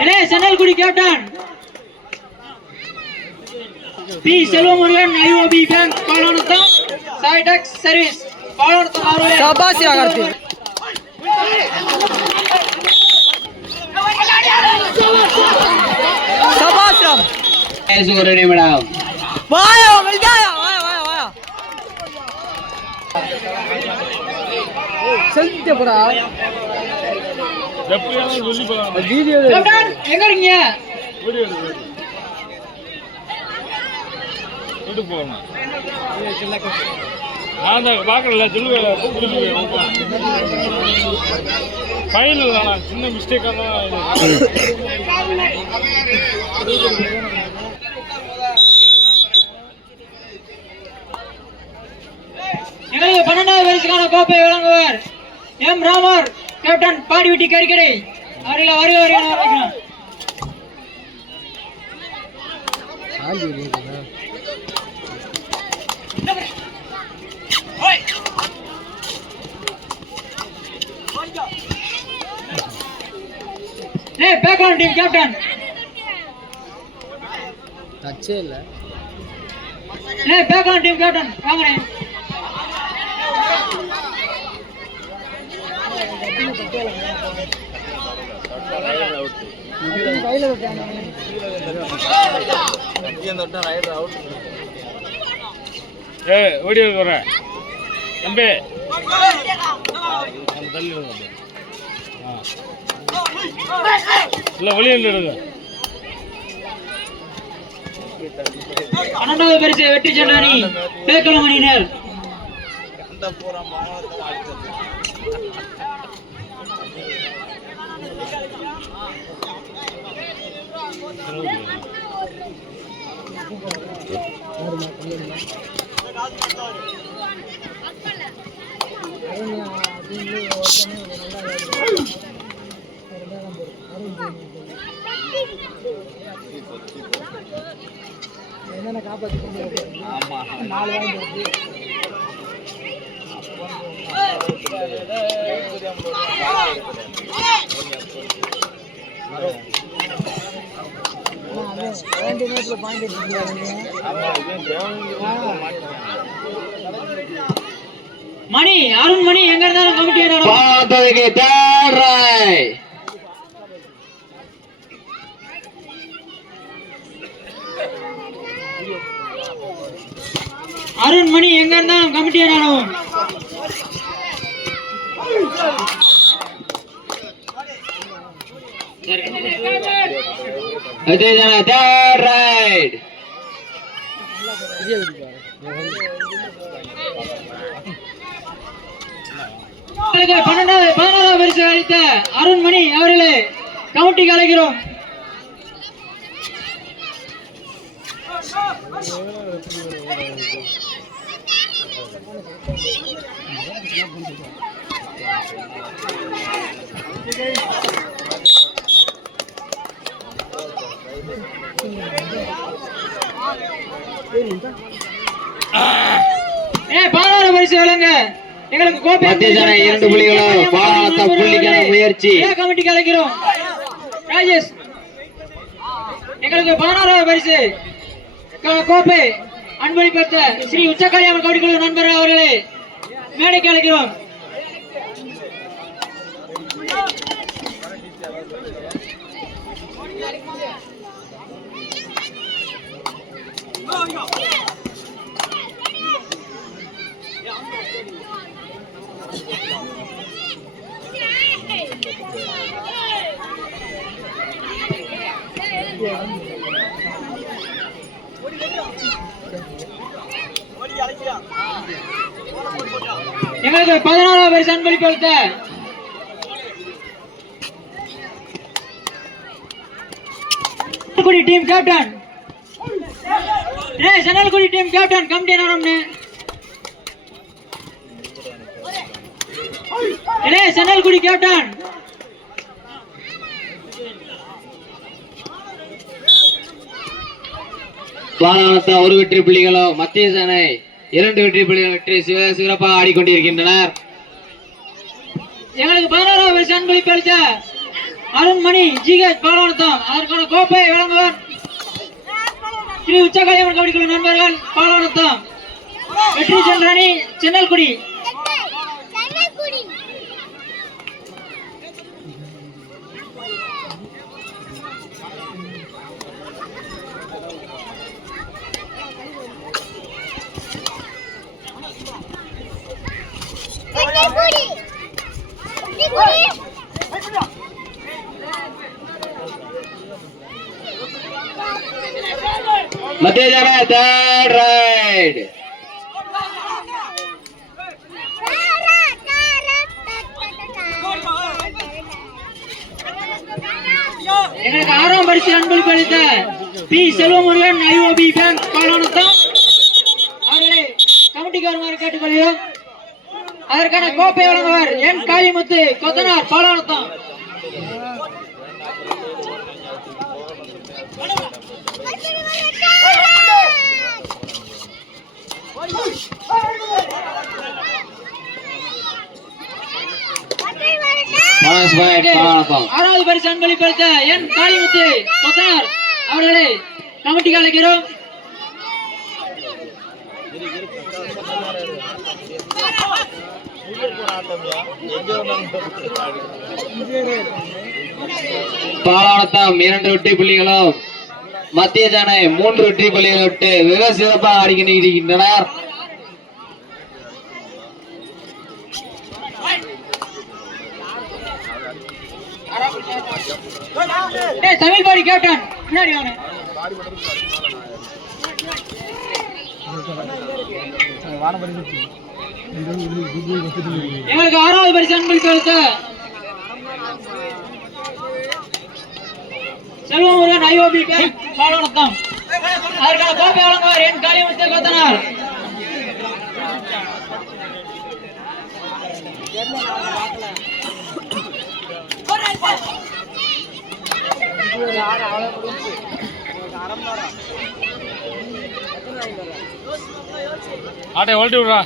இலே Chennalkudi captain P Selvamurugan IOB bank Palanatham Sytex service Palanatham அவர்களே சபாசி ஆகார்த்தி சபாஸ்ரம் ஒரு நிமிடம் வாயா வெள்ளாயா வாயா வாயா வாயா செல்லிட்டு போடா வீடியோ கேப்டன் எங்க இருக்கீங்க? விட்டு போகணும் நான் தான் பார்க்கல சொல்லுவேன் ஃபைனல் தானா சின்ன மிஸ்டேக்காக தான் பன்னெண்டாவது வயசுக்கான கோப்பை வழங்குவார் எம். ராமர். கேப்டன் பாடிவிட்டி கறிக்கடை அவர்களை வருக வருக வரவேற்கிறோம். ஏய் பேக்ரவுண்ட் டீம் கேப்டன் டச்சே இல்ல? டீம் கேப்டன் வாங்கண்ணே கையில ஏய் ஓடி வரேன் தம்பி அந்த தள்ளி இல்லை வெளியே எடுங்க பன்னெண்டாவது பரிசு வெற்றி சென்ற என்னென்ன காப்பாற்றி நாலு வாங்கி ரெண்டு நேரத்தில் மணி அருண் மணி எங்க இருந்தாலும் கமிட்டி பாதவிகை தேர்ரை அருண் மணி எங்க இருந்தாலும் கமிட்டி ஏறாடும் விஜயதன தேர்ரை உங்களுக்கு பன்னெண்டாவது பதினாறாவது பரிசு அளித்த அருண்மணி அவர்களே கவுண்டிக்கு அழைக்கிறோம் ஏ பதினாறு பரிசு வழங்க. எங்களுக்கு கோப்பை இரண்டு புள்ளிகளோ பாலாத்த புள்ளிக்கான முயற்சி. ஏ கமிட்டிக்கு அழைக்கிறோம். ராஜேஷ் எங்களுக்கு பதினாறாவது பரிசு. கோப்பை அன்பளிப்பத்த ஸ்ரீ உச்சக்காளியம்மன் கபடிக்குழு நண்பர்கள் அவர்களே மேடைக்கு அழைக்கிறோம். எங்களுக்கு பதினாறாவது பரிசு அன்பளிப்பு அளித்த சனல்குடி டீம் கேப்டன். ஏ சனல்குடி டீம் கேப்டன் கமிட்டி என்ன ஏ சனல்குடி கேப்டன். பாலாத்த ஒரு வெற்றி புள்ளிகளோ மத்திய சேனை இரண்டு வெற்றி புள்ளிகள் வெற்றி சிவ சிறப்பாக ஆடிக்கொண்டிருக்கின்றனர். எங்களுக்கு பதினாறாவது பரிசு அன்பளிப்பு அளித்த அருண்மணி ஜிஹெச் பாலவனத்தம் அதற்கான கோப்பை வழங்குவார். ஸ்ரீ உச்சகாலியம்மன் கபடி குழு நண்பர்கள். பாலவனத்தம் வெற்றி சந்திரணி சென்னல்குடி. மத்திய ஜன தேர்ட் ரைட் எங்களுக்கு ஆறாம் பரிசு அன்பளிப்பு அளித்த P. Selvamurugan IOB bank Palavanatham அவர்களை கமிட்டிக்கு வருமாறு கேட்டுக்கொள்கிறோம். அதற்கான கோப்பை வழங்குவார் என் காளிமுத்து கொத்தனார் பாலவனத்தம் ஆறாவது பரிசு அன்பளிப்பு அளித்த என் காளிமுத்து கொத்தனார் அவர்களை கமிட்டிக்கு அழைக்கிறோம். பாலவனத்தம் இரண்டு வெற்றி புள்ளிகளும் மத்திய ஜனை மூன்று வெற்றி புள்ளிகளை விட்டு மிக சிறப்பாக ஆடிக்கொண்டிருக்கின்றனர். ஏய் தமிழ் பாடி கேப்டன் முன்னாடி வாங்க. எங்களுக்கு ஆறாவது பரிசு அன்பளிப்பு அளித்த செல்வமுருகன் ஐஓபி பேங்க் பாலவனத்தம் அதற்கான கோப்பை வழங்குவார் என் காளிமுத்து கொத்தனார். ஆட்டை ஓல்ட்டி விடுறா.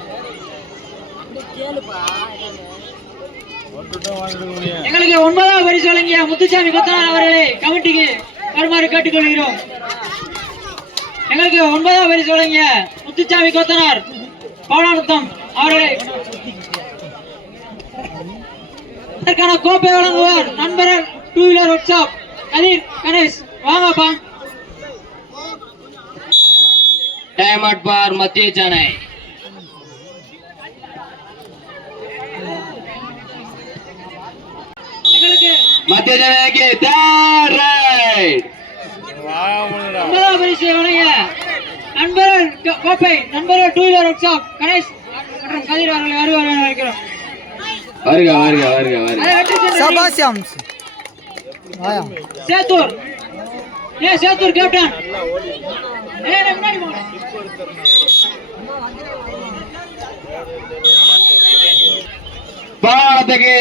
எங்களுக்கு ஒன்பதாவது பரிசு வழங்கிய முத்துசாமி கொத்தனார் அவர்களே கமிட்டிக்கு வருமாறு கேட்டுக்கொள்கிறோம். எங்களுக்கு ஒன்பதாவது பரிசு வழங்கிய முத்துசாமி கொத்தனார் பவனானத்தம் அவர்களை அதற்கான கோப்பை வழங்குவார் நண்பர்கள் two wheeler workshop Kathir Ganesh. வாங்கப்பா டைம் அவுட் பார் மத்திய எங்களுக்கு மத்திய ஜனைக்கு தேர்ட் ரைட். பரிசு வழங்கிய நண்பர்கள் கோப்பை நண்பர்கள் two wheeler workshop Ganesh மற்றும் கதிர் அவர்களை வருவார் வைக்கிறோம் வருக வருக வருக வருக அதை வெற்றி சென்ற சபாசியாம்ஸ் வாயா சேத்தூர் ஏ சேத்தூர் கேப்டன் ஏ நான் முன்னாடி போங்க பாலத்துக்கு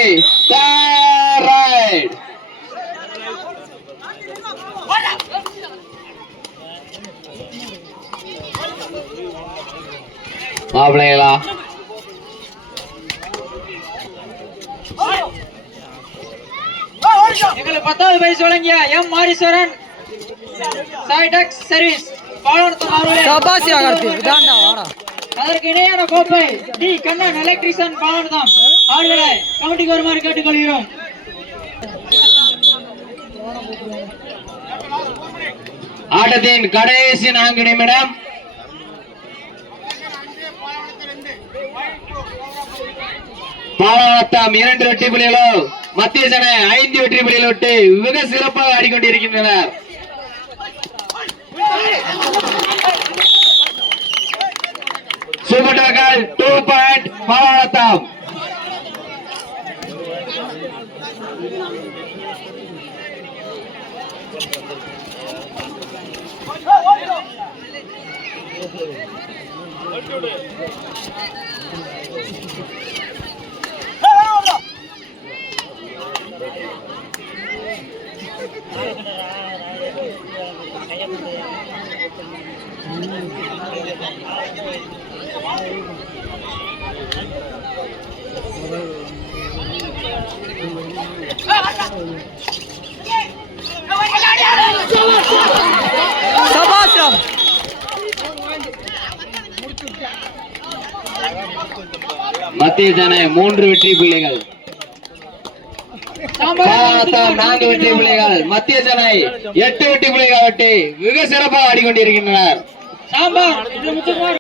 தேர்ட் ரைட் மாப்பிள்ளைகளா பத்தாவது பரிசு வழங்கிய எம் மாரீஸ்வரன் சாய்டெக்ஸ் சர்வீஸ் அதற்கு இணையான கோப்பை டி கண்ணன் எலக்ட்ரிஷியன் பாலவனத்தம் அவர்களை கமிட்டிக்கு வருமாறு கேட்டுக்கொள்கிறோம். ஆட்டத்தின் கடைசி நான்கு நிமிடம். பாலவட்டம் இரண்டு வெற்றி புள்ளிகளும் மத்திய சன ஐந்து வெற்றி பணியில் விட்டு மிக சிறப்பாக ஆடிக்கொண்டிருக்கின்றனர் சூப்பர் டூ பாயிண்ட் மாவட்டம் மத்திய ஜனை மூன்று வெற்றி பிள்ளைகள். நான்கு வெற்றி பிள்ளைகள். மத்திய ஜனை எட்டு வெட்டி பிள்ளைகள் வெட்டி மிக சிறப்பாக ஆடிக்கொண்டிருக்கின்றனர். சாம்பார் இது முத்துக்குமார்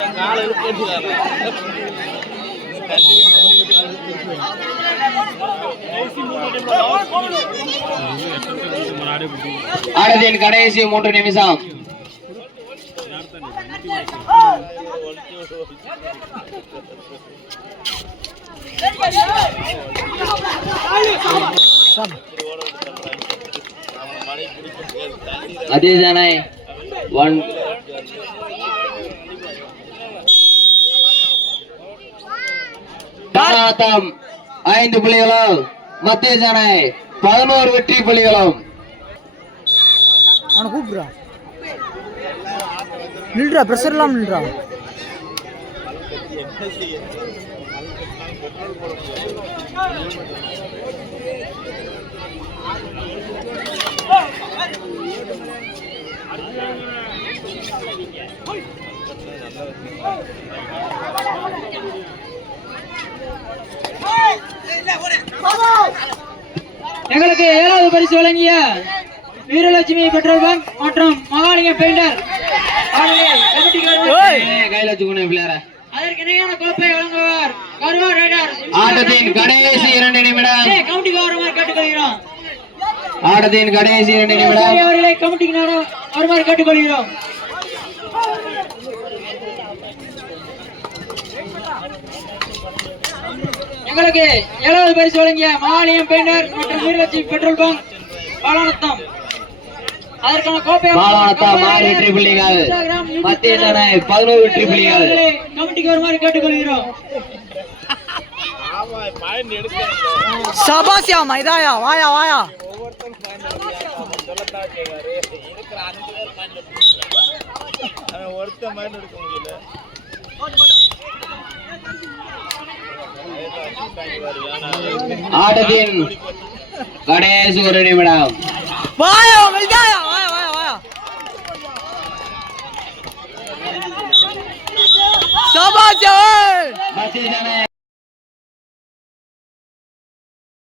ஆடத்தின் கடைசி மூன்று நிமிஷம். மத்திய ஜானை ஒன் பாலானத்தம் ஐந்து புள்ளிகளும் மத்திய சேனை பதினோரு வெற்றி புள்ளிகளும் அவனை கூப்பிடுறா. நில்றா ப்ரெஷர் இல்லாம நில்றா. எங்களுக்கு ஏழாவது பரிசு வழங்கிய வீரலட்சுமி பெட்ரோல் பங்க் மற்றும் மகாலிங்கம் பெயிண்டர். கையில வச்சுக்கணும் பிள்ளையார. அதற்கு இணையான கோப்பை வழங்குவார் கருவார் ரைடர். ஆட்டத்தின் கடைசி இரண்டு நிமிடம். வருமாறு கேட்டுக்கொள்கிறோம். ஆட்டத்தின் கடைசி இரண்டு நிமிடம். அவர்களை கமிட்டிக்கு வருமாறு கேட்டுக்கொள்கிறோம். எங்களுக்கு ஏழாவது பரிசு வழங்கிய மகாலியம் பெயிண்டர் மற்றும் வீரலட்சுமி பெட்ரோல் பங்க் பாலானத்தம். அதற்கான கோப்பை கமிட்டிக்கு வருமாறு கேட்டுக்கொள்கிறோம். சபாசியாமா இதாயா வாயா வாயா. ஆட்டத்தின் கடைசி ஒரு நிமிடம் வாயா இதாயா வாயா வாயா